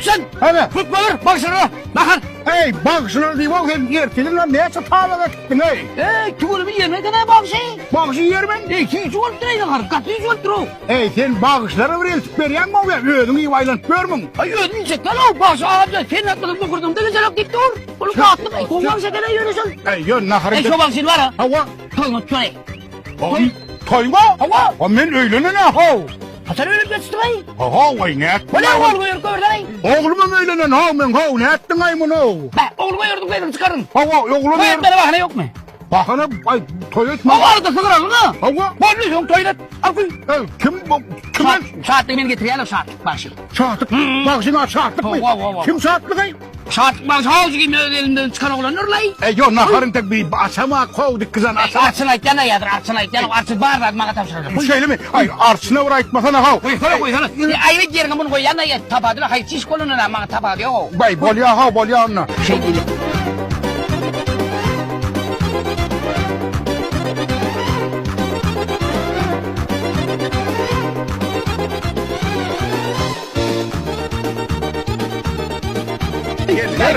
Sen. Evet. Futbolur. Bak şuna. Bakın. Hey, bak şunu diye bakın yertinin lan neye çatağına gittin hey. Çukur bir yerine kadar bak şey. Bakışı yer ben. Ki çukur duraydı kar. Katlı çukur duru. Hey sen bakışları bir eltik veriyen mi oluyor? Ödüm iyi vaylanıp görmün. Ay ödünecek lan o. Bak şu abi. Senin atladın bu kurdum. Deli zelak gitti or. Onu kaatlık. Kongan şekere yürüsün. Hey yön naharım. Şu bak şimdi var ha. Hava. Kalma çöre. Toyma. Hava. Amen öyle ne hav. Hasan öyle geçti bay. Ha vay ne ettin? Bu ne oğlum yürü kövrdey. Oğlum öyle ne hav men hav ne ettin ay bunu? Be oğlum yürüdüm kaydım çıkarın. Hava oğlum Bu etmene bahane yok mu? Bakana ay toylet mi? Hava arada sıkıralım ha. Hava. Bollu yok tuvalet. Al koy. Kim bu? Kim? Saatlik beni getiriyor saat. Bak şimdi. Saatlik. Bak şimdi saatlik mi? Kim saatlik ay? Saat bak havuz gibi elimden çıkan oğlan nurlay. Yo naharın tek bir asama kovduk kızan asama. Artsın aytana yadır artsın aytana. Artsın bağır bağır bana tavşıracağım. Bu şeyli mi? Ay arsına uğraytmasana hav. Koy sana. Ayrı yerine bunu koy yanına yet tabağı da hayır çiş koluna bana tabağı diyor. Bay bolya hav bolya anna. Şey değil.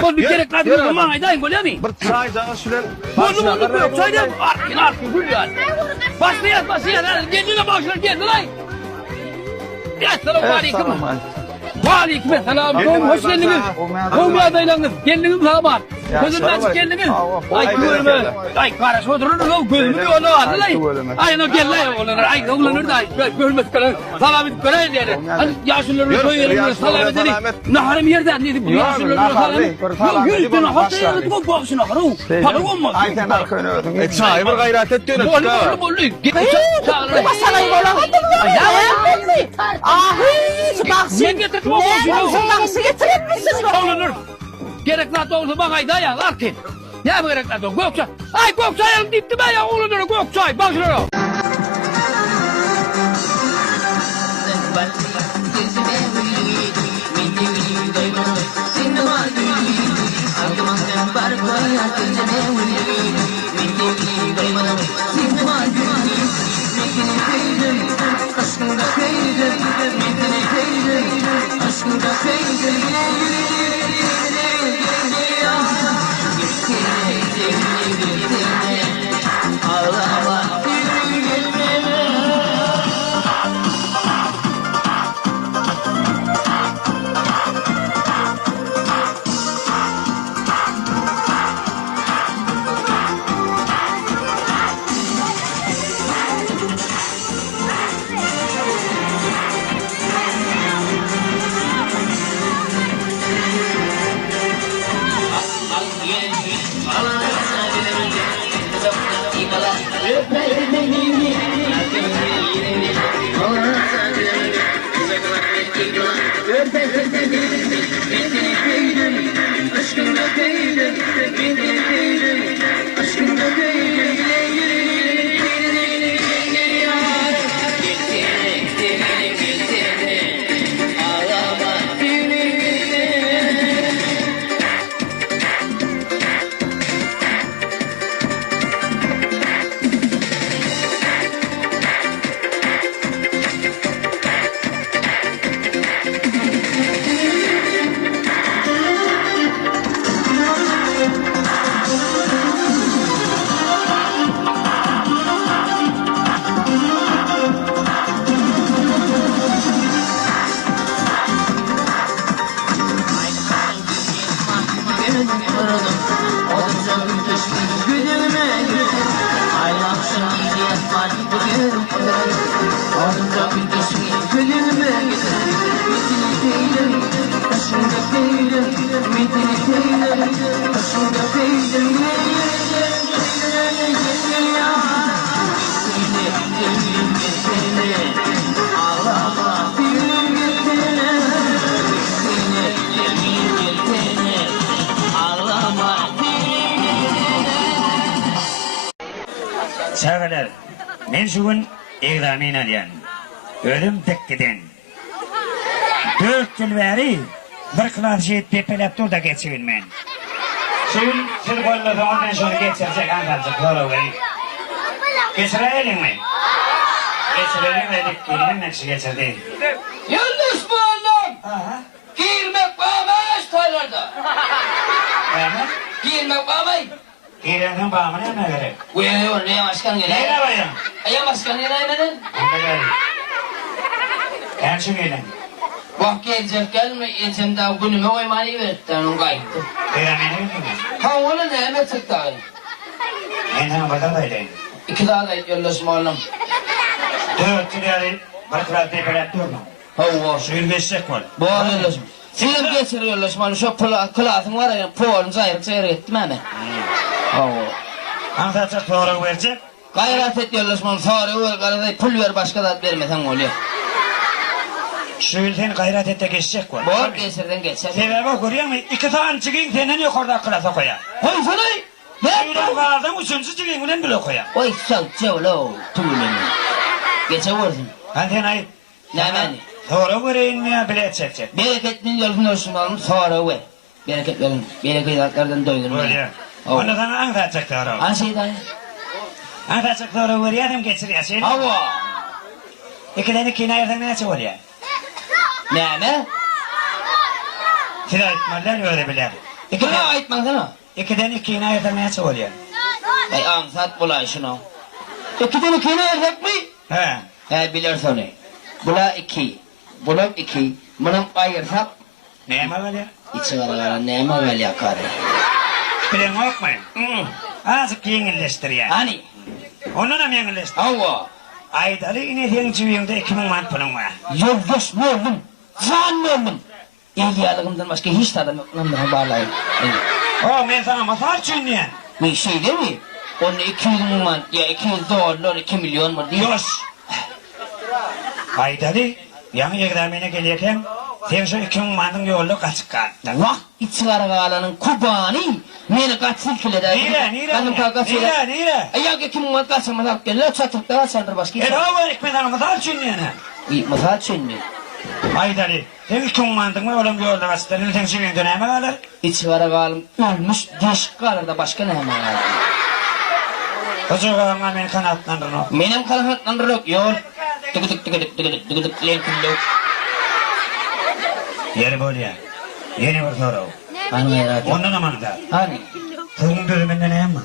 Bol bir kere kadın zaman aydayım böyle mi? Bir çay daha sürer. Bozum yok çayda arkın gül yani. Başlayın. Kendine başlar kendi lan. Esselamu aleyküm. Ve aleyküm selam. Hoş geldiniz. Kovmi adaylarınız. Kendiniz sağlam. Gözünü açık kendiniz. Ay gözümü. Ay karış oturun. Gözümü bir onu aldı lan. Ay no gel lan oğlanır. Ay oğlanır da. Görmez kadar. Salamet göreyin yani. Hani yaşlılarını koyuyorum. Salamet edin. Naharım yerden dedim. Bu yaşlılarını salamet. Yüzünü haftaya yalıp o boğuşuna var. Para olmaz. Ayten arkayını ödüm. Çay bir gayret et diyorsun. Bollu. Git. Masalayı bolamadın mı? Ahi, bak Ne getirdim o boğuşunu? Nasıl getirir misin? Oğlanır. Gerekli doğrusu bak ayda arkin. Ne bu gerekli doğru? Gökçay. Ay Gökçay yanım dipti ben ya oğlanır Gökçay. Bak şuna. Sağlar, men şu gün egzamin alyan, ölüm tekkiden. 4 yıl beri bir kılavcıyet tepelep dur da geçirin men. Şu gün seni kolladı ondan sonra geçirecek anlatıcık doğru bey. Geçirelim mi? Geçirelim dedik, gelin ne geçirdi. Yanlış mı oğlum? Aha. Girmek bağmış toylarda. Yani Girmek bağmay. girenin bağımına ne gerek? Bu yolu neye başkan gele? Neyle bayım? Aya başkan gele hemen. Ne gerek? Gençin gelin. Bak gelecek gelme etimde günümü koymayı verdi. Onun kayıttı. Beğenmeni mi? Ha onu ne emek çıktı abi? Ben sana bakalım öyle. İki daha da yollaşma oğlum. Dört tüneli bırakıp tepeler durma. Hava. Suyun beşecek var. Bu arada yollaşma. Senin geçir yollaşmanı şu klasın var ya puanı zayıf ettim hemen. Hava. Anlatacak doğru verecek. Gayret et yollaşmanı sonra o kadar pul ver başka da vermesen oluyor. Şu ülkenin gayret ette geçecek var. Bu geçirden geçer. Sebebi görüyor musun? İki tane çıkayım senin yukarıda klasa koya. Hoy sana. Ne? Suyun kaldım üçüncü çıkayım ulan bile koya. Oy sen çevlo tümünü. Geçeversin. Ben ay. Ne ben? Doğru vereyim mi ya bile çekecek. Bereketli yolun olsun oğlum sonra ver. Bereket verin. Bereket haklardan doydurun. Böyle. Onu sana anlatacak doğru. An şeyden. Anlatacak doğru veriyorum geçiriyor seni. Hava. İki tane kine ayırdan ne çıkıyor ya? Ne mi? Silah etmeler öyle bilir. İkine ait sana. İki tane kine ayırdan ne çıkıyor ya? Ay ansat bulay şunu. İki tane kine erkek mi? He. He bilirsin onu. Bula iki. Bula iki. Bunun ayırsak. Ne mi böyle? İçi var ne mi böyle yakar. Bilen yok mu? Azıcık yengilleştir ya. Hani? Onu da mı yengilleştir? Hava. Aydalı yine senin cüviyinde 2000 manat pulun var. Yoldaş mı oldum? Zan mı oldum? İhtiyarlığımdan başka hiç tadım yok. Lan daha bağlayayım. O ben sana masal çünlüyen. Bir şey değil mi? Onun 200 man ya 200 dolar 2 milyon mu diyor. Yoş. Aydalı yanı ekramine gelirken sen şu 2000 manatın yolu kaçık kaldın. Vah içgara kalanın kubani. Meni kaç silkilede. Nire? Ayak 2 man kaçamaz hak gelirler çatıkta kaçandır başka. E o var ben sana masal çünlüyen. İyi masal çünlü. Aydalı sen 2000 manatın mı oğlum yolda kaçtın sen cüviyin döneme kalır. İçgara kalım ölmüş diş kalır da başka ne hemen. Çocuğuma beni kanatlandırın o. Benim kanatlandır yok yol. Tıkıdık lenkillo. Yeri böyle ya. Yeni bir soru. Hani herhalde. Ondan amanında. Hani? Suyun bölümünde ne yapma?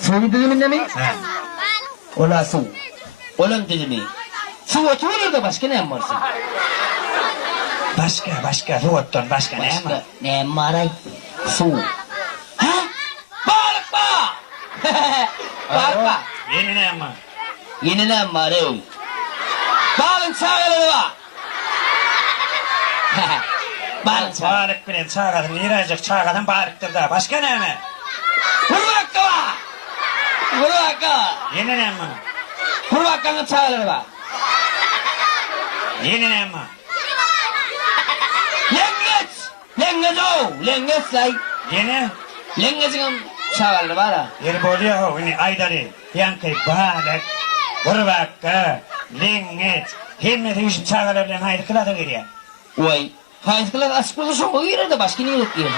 Suyun diliminde mi? He. Ola su. Olan dilimi. Su oturur da başka ne yaparsın? Başka. Su ottun başka ne yapma? Başka ne yaparay? Su. Ha? Balık ba! Balık ba! Yeni ne yapma? Yine ne yaparay? Balık çağırır ba! Balık çağırır. Bağırık bilen çağırın, iracık çağırın bağırıktır da. Başka ne yapma? Kurbakke ba! Kurbakke! Yeni ne yapma? Kurbakkanı çağırır ba! Yeni ne yapma? Lengeç! Lengeç o! Lengeç say! Yeni? Lengecin çağırır ba da. Yeri böyle ya o, yine aydalı. Yankı bağırık, kurbakka, lingeç. Himmet işim çağırır bilen haydi kıladı giriyor. Vay! Hayır kılar açık buluşun o yere de başka niye yok diyorsun?